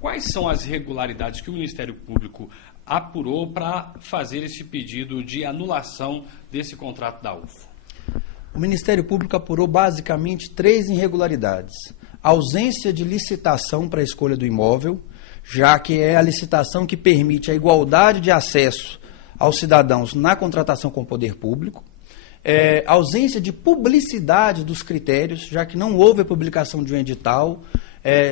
Quais são as irregularidades que o Ministério Público apurou para fazer esse pedido de anulação desse contrato da UFO? O Ministério Público apurou basicamente 3 irregularidades. A ausência de licitação para a escolha do imóvel, já que é a licitação que permite a igualdade de acesso aos cidadãos na contratação com o poder público. A ausência de publicidade dos critérios, já que não houve a publicação de um edital,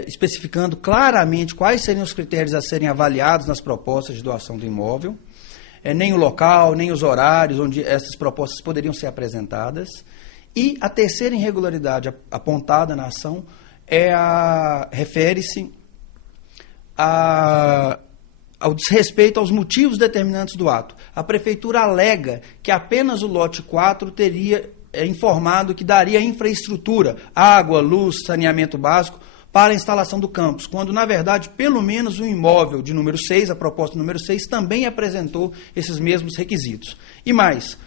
especificando claramente quais seriam os critérios a serem avaliados nas propostas de doação do imóvel, nem o local, nem os horários onde essas propostas poderiam ser apresentadas. E a terceira irregularidade apontada na ação refere-se ao desrespeito aos motivos determinantes do ato. A Prefeitura alega que apenas o lote 4 teria informado que daria infraestrutura, água, luz, saneamento básico, para a instalação do campus, quando, na verdade, pelo menos o imóvel de número 6, a proposta número 6, também apresentou esses mesmos requisitos. E mais,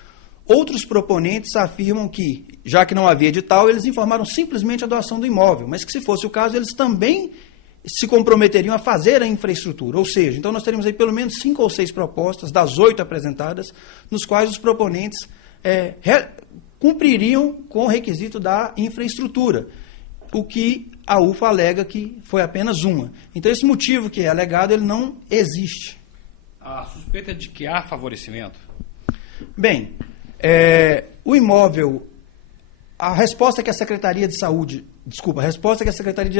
outros proponentes afirmam que, já que não havia edital, eles informaram simplesmente a doação do imóvel, mas que, se fosse o caso, eles também se comprometeriam a fazer a infraestrutura. Ou seja, então nós teríamos aí pelo menos 5 ou 6 propostas, das 8 apresentadas, nos quais os proponentes cumpririam com o requisito da infraestrutura, o que a UFO alega que foi apenas uma. Então, esse motivo que é alegado, ele não existe. A suspeita é de que há favorecimento? Bem, o imóvel, a resposta que a Secretaria de Saúde, a resposta que a Secretaria de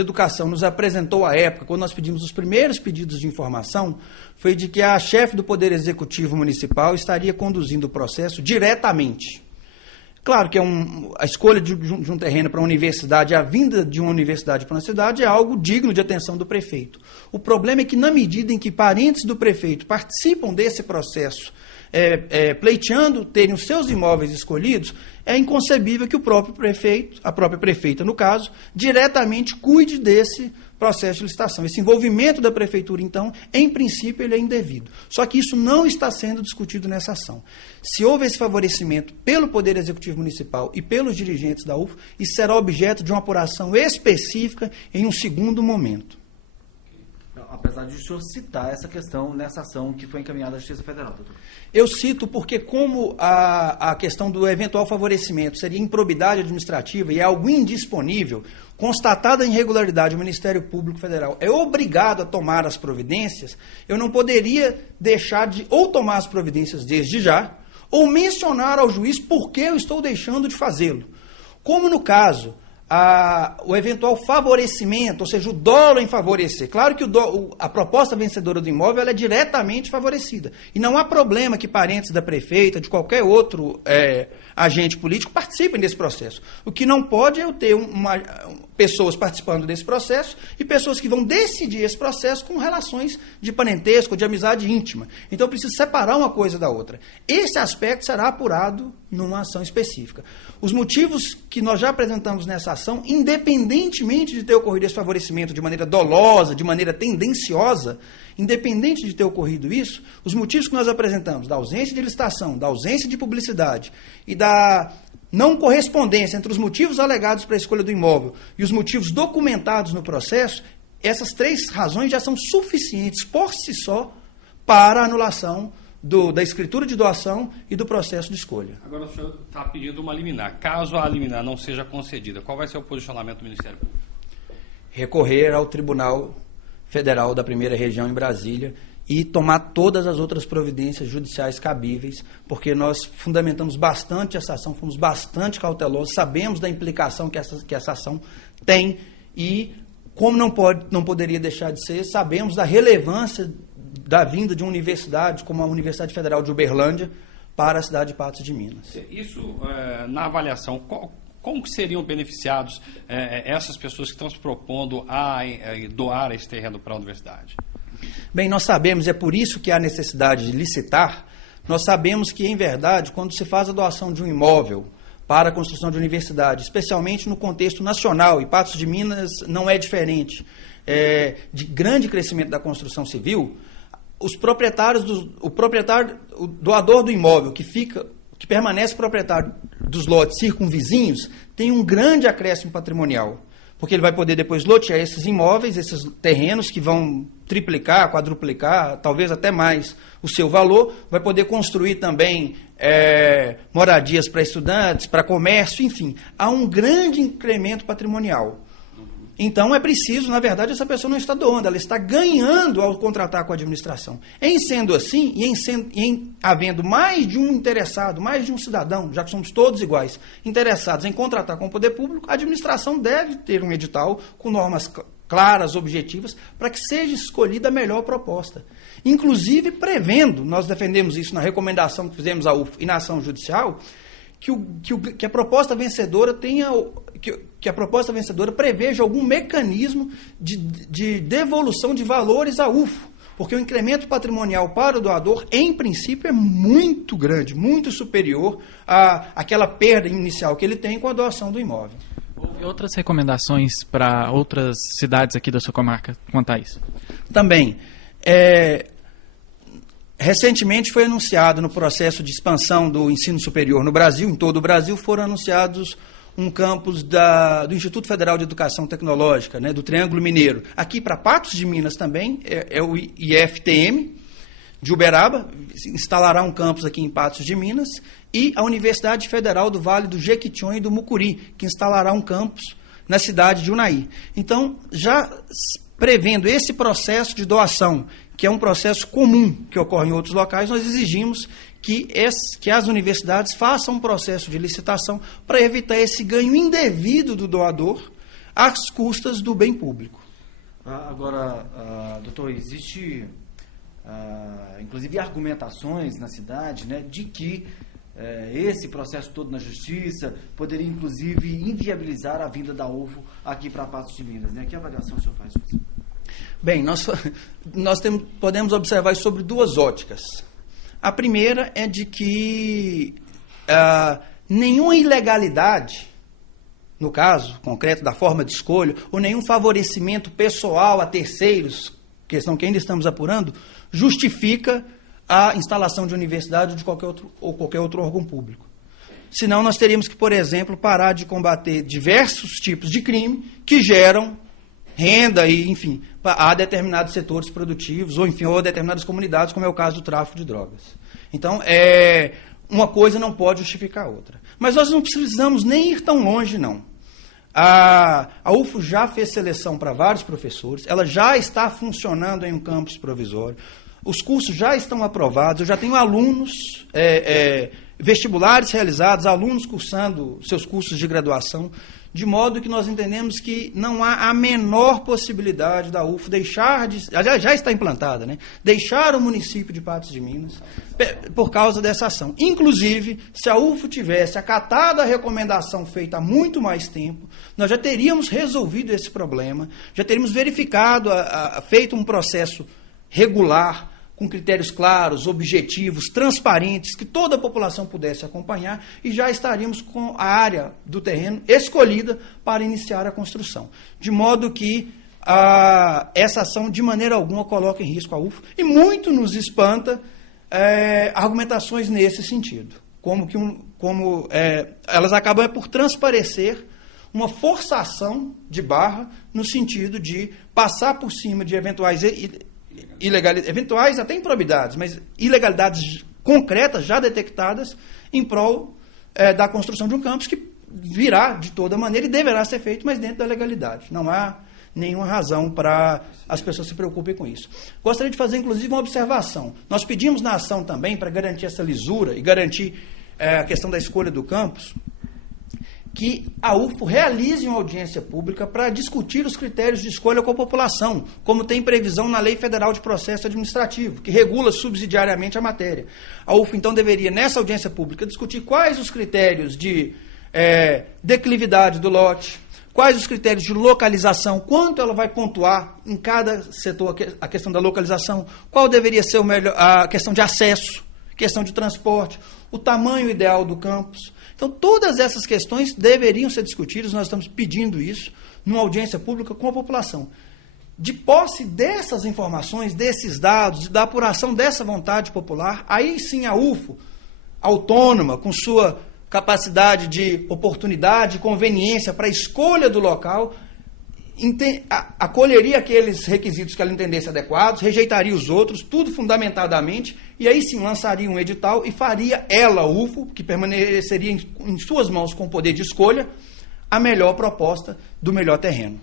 Educação nos apresentou à época, quando nós pedimos os primeiros pedidos de informação, foi de que a chefe do Poder Executivo Municipal estaria conduzindo o processo diretamente. Claro que a escolha de um terreno para uma universidade, a vinda de uma universidade para uma cidade é algo digno de atenção do prefeito. O problema é que, na medida em que parentes do prefeito participam desse processo, pleiteando terem os seus imóveis escolhidos, é inconcebível que o próprio prefeito, a própria prefeita no caso, diretamente cuide desse processo de licitação. Esse envolvimento da prefeitura, então, em princípio, ele é indevido. Só que isso não está sendo discutido nessa ação. Se houve esse favorecimento pelo Poder Executivo Municipal e pelos dirigentes da UFO, isso será objeto de uma apuração específica em um segundo momento. Apesar de o senhor citar essa questão nessa ação que foi encaminhada à Justiça Federal, doutor. Eu cito porque, como a questão do eventual favorecimento seria improbidade administrativa e é algo indisponível, constatada a irregularidade, o Ministério Público Federal é obrigado a tomar as providências, eu não poderia deixar de ou tomar as providências desde já, ou mencionar ao juiz por que eu estou deixando de fazê-lo. Como no caso, o eventual favorecimento, ou seja, o dolo em favorecer. Claro que a proposta vencedora do imóvel ela é diretamente favorecida. E não há problema que parentes da prefeita, de qualquer outro agente político, participem desse processo. O que não pode é eu ter pessoas participando desse processo e pessoas que vão decidir esse processo com relações de parentesco, de amizade íntima. Então, eu preciso separar uma coisa da outra. Esse aspecto será apurado numa ação específica. Os motivos que nós já apresentamos nessa ação, independentemente de ter ocorrido esse favorecimento de maneira dolosa, de maneira tendenciosa, independente de ter ocorrido isso, os motivos que nós apresentamos, da ausência de licitação, da ausência de publicidade e da não correspondência entre os motivos alegados para a escolha do imóvel e os motivos documentados no processo, essas 3 razões já são suficientes por si só para a anulação da escritura de doação e do processo de escolha. Agora o senhor está pedindo uma liminar. Caso a liminar não seja concedida, qual vai ser o posicionamento do Ministério Público? Recorrer ao Tribunal Federal da Primeira Região em Brasília e tomar todas as outras providências judiciais cabíveis, porque nós fundamentamos bastante essa ação, fomos bastante cautelosos, sabemos da implicação que essa ação tem e, como não poderia deixar de ser, sabemos da relevância da vinda de uma universidade, como a Universidade Federal de Uberlândia, para a cidade de Patos de Minas. Isso, na avaliação, como que seriam beneficiados essas pessoas que estão se propondo a doar esse terreno para a universidade? Bem, nós sabemos, é por isso que há necessidade de licitar, nós sabemos que, em verdade, quando se faz a doação de um imóvel para a construção de universidade, especialmente no contexto nacional, e Patos de Minas não é diferente, de grande crescimento da construção civil, os proprietários, o doador do imóvel que permanece proprietário dos lotes circunvizinhos tem um grande acréscimo patrimonial, porque ele vai poder depois lotear esses imóveis, esses terrenos que vão triplicar, quadruplicar, talvez até mais o seu valor, vai poder construir também moradias para estudantes, para comércio, enfim, há um grande incremento patrimonial. Então é preciso, na verdade, essa pessoa não está doando, ela está ganhando ao contratar com a administração. Em sendo assim, e em havendo mais de um interessado, mais de um cidadão, já que somos todos iguais, interessados em contratar com o poder público, a administração deve ter um edital com normas claras, objetivas, para que seja escolhida a melhor proposta. Inclusive prevendo, nós defendemos isso na recomendação que fizemos à UF e na ação judicial, que a proposta vencedora tenha... Que a proposta vencedora preveja algum mecanismo de devolução de valores à UFO, porque o incremento patrimonial para o doador, em princípio, é muito grande, muito superior àquela perda inicial que ele tem com a doação do imóvel. Houve outras recomendações para outras cidades aqui da sua comarca quanto a isso? Também. Recentemente foi anunciado no processo de expansão do ensino superior no Brasil, em todo o Brasil, foram anunciados um campus do Instituto Federal de Educação Tecnológica, do Triângulo Mineiro. Aqui para Patos de Minas também, é o IFTM de Uberaba, instalará um campus aqui em Patos de Minas, e a Universidade Federal do Vale do Jequitinhonha e do Mucuri, que instalará um campus na cidade de Unai. Então, já prevendo esse processo de doação, que é um processo comum que ocorre em outros locais, nós exigimos que as universidades façam um processo de licitação para evitar esse ganho indevido do doador às custas do bem público. Agora, doutor, existe inclusive argumentações na cidade, de que esse processo todo na justiça poderia inclusive inviabilizar a vinda da UFO aqui para Patos de Minas. Que avaliação o senhor faz com isso? Bem, nós podemos observar isso sobre duas óticas. A primeira é de que nenhuma ilegalidade, no caso concreto da forma de escolha, ou nenhum favorecimento pessoal a terceiros, questão que ainda estamos apurando, justifica a instalação de universidade ou qualquer outro órgão público. Senão nós teríamos que, por exemplo, parar de combater diversos tipos de crime que geram renda e, enfim, a determinados setores produtivos, ou, enfim, ou a determinadas comunidades, como é o caso do tráfico de drogas. Então, uma coisa não pode justificar a outra. Mas nós não precisamos nem ir tão longe, não. A UFO já fez seleção para vários professores, ela já está funcionando em um campus provisório, os cursos já estão aprovados, eu já tenho alunos, vestibulares realizados, alunos cursando seus cursos de graduação, de modo que nós entendemos que não há a menor possibilidade da UFO deixar de... Já está implantada, deixar o município de Patos de Minas por causa dessa ação. Inclusive, se a UFO tivesse acatado a recomendação feita há muito mais tempo, nós já teríamos resolvido esse problema, já teríamos verificado, feito um processo regular, com critérios claros, objetivos, transparentes, que toda a população pudesse acompanhar, e já estaríamos com a área do terreno escolhida para iniciar a construção. De modo que essa ação, de maneira alguma, coloca em risco a UFO, e muito nos espanta argumentações nesse sentido, elas acabam por transparecer uma forçação de barra no sentido de passar por cima de eventuais até improbidades, mas ilegalidades concretas já detectadas em prol da construção de um campus que virá de toda maneira e deverá ser feito, mas dentro da legalidade. Não há nenhuma razão para as pessoas se preocupem com isso. Gostaria de fazer, inclusive, uma observação. Nós pedimos na ação também, para garantir essa lisura e garantir a questão da escolha do campus, que a UFO realize uma audiência pública para discutir os critérios de escolha com a população, como tem previsão na Lei Federal de Processo Administrativo, que regula subsidiariamente a matéria. A UFO, então, deveria, nessa audiência pública, discutir quais os critérios de declividade do lote, quais os critérios de localização, quanto ela vai pontuar em cada setor a questão da localização, qual deveria ser a questão de acesso, questão de transporte, o tamanho ideal do campus. Então, todas essas questões deveriam ser discutidas, nós estamos pedindo isso, numa audiência pública com a população. De posse dessas informações, desses dados, da apuração dessa vontade popular, aí sim a UFO, autônoma, com sua capacidade de oportunidade e conveniência para a escolha do local, acolheria aqueles requisitos que ela entendesse adequados, rejeitaria os outros, tudo fundamentadamente, e aí sim lançaria um edital e faria ela, UFO, que permaneceria em suas mãos com o poder de escolha, a melhor proposta do melhor terreno.